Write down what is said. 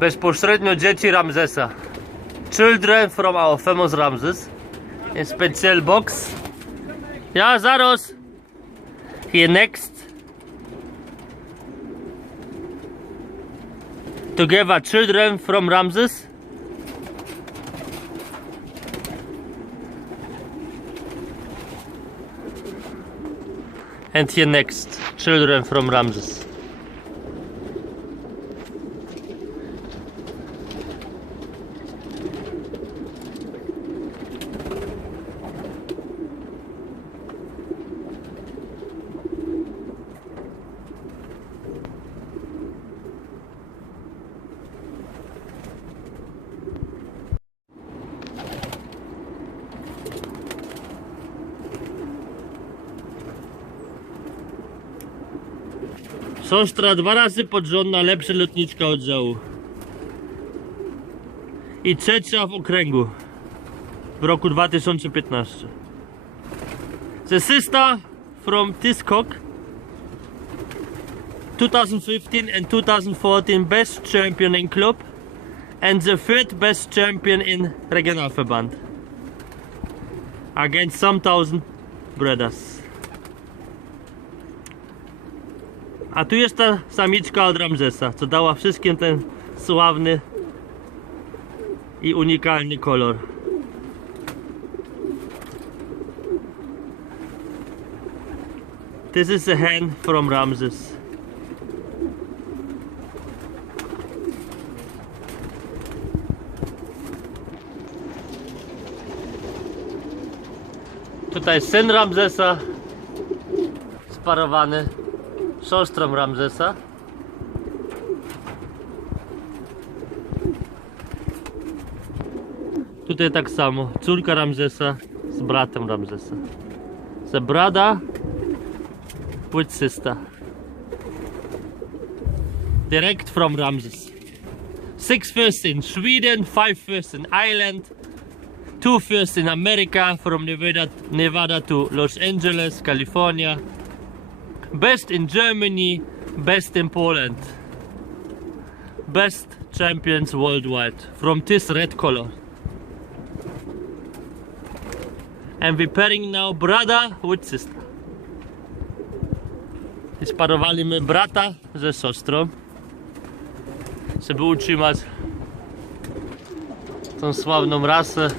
bezpośrednio dzieci Ramzesa. Children from our famous Ramses. In special box. Ja, zaraz. Here next. Together children from Ramses. And here next, children from Ramses. Siostra dwa razy pod rząd najlepsza lotniczka oddziału. I trzecia w okręgu w roku 2015. The sister from Tiskok 2015 and 2014 best champion in club and the third best champion in Regionalverband against some thousand brothers. A tu jest ta samiczka od Ramzesa, co dała wszystkim ten sławny i unikalny kolor. This is a hen from Ramses. Tutaj syn Ramzesa sparowany siostrą Ramzesa. Tutaj tak samo, córka Ramzesa z bratem Ramzesa. The brother with sister. Direct from Ramses. Six first in Sweden, five first in Ireland, two first in America from Nevada, Nevada to Los Angeles, California. Best in Germany, best in Poland. Best champions worldwide from this red color. And we're pairing now brother with sister. I sparowaliśmy brata ze siostrą, żeby utrzymać tą sławną rasę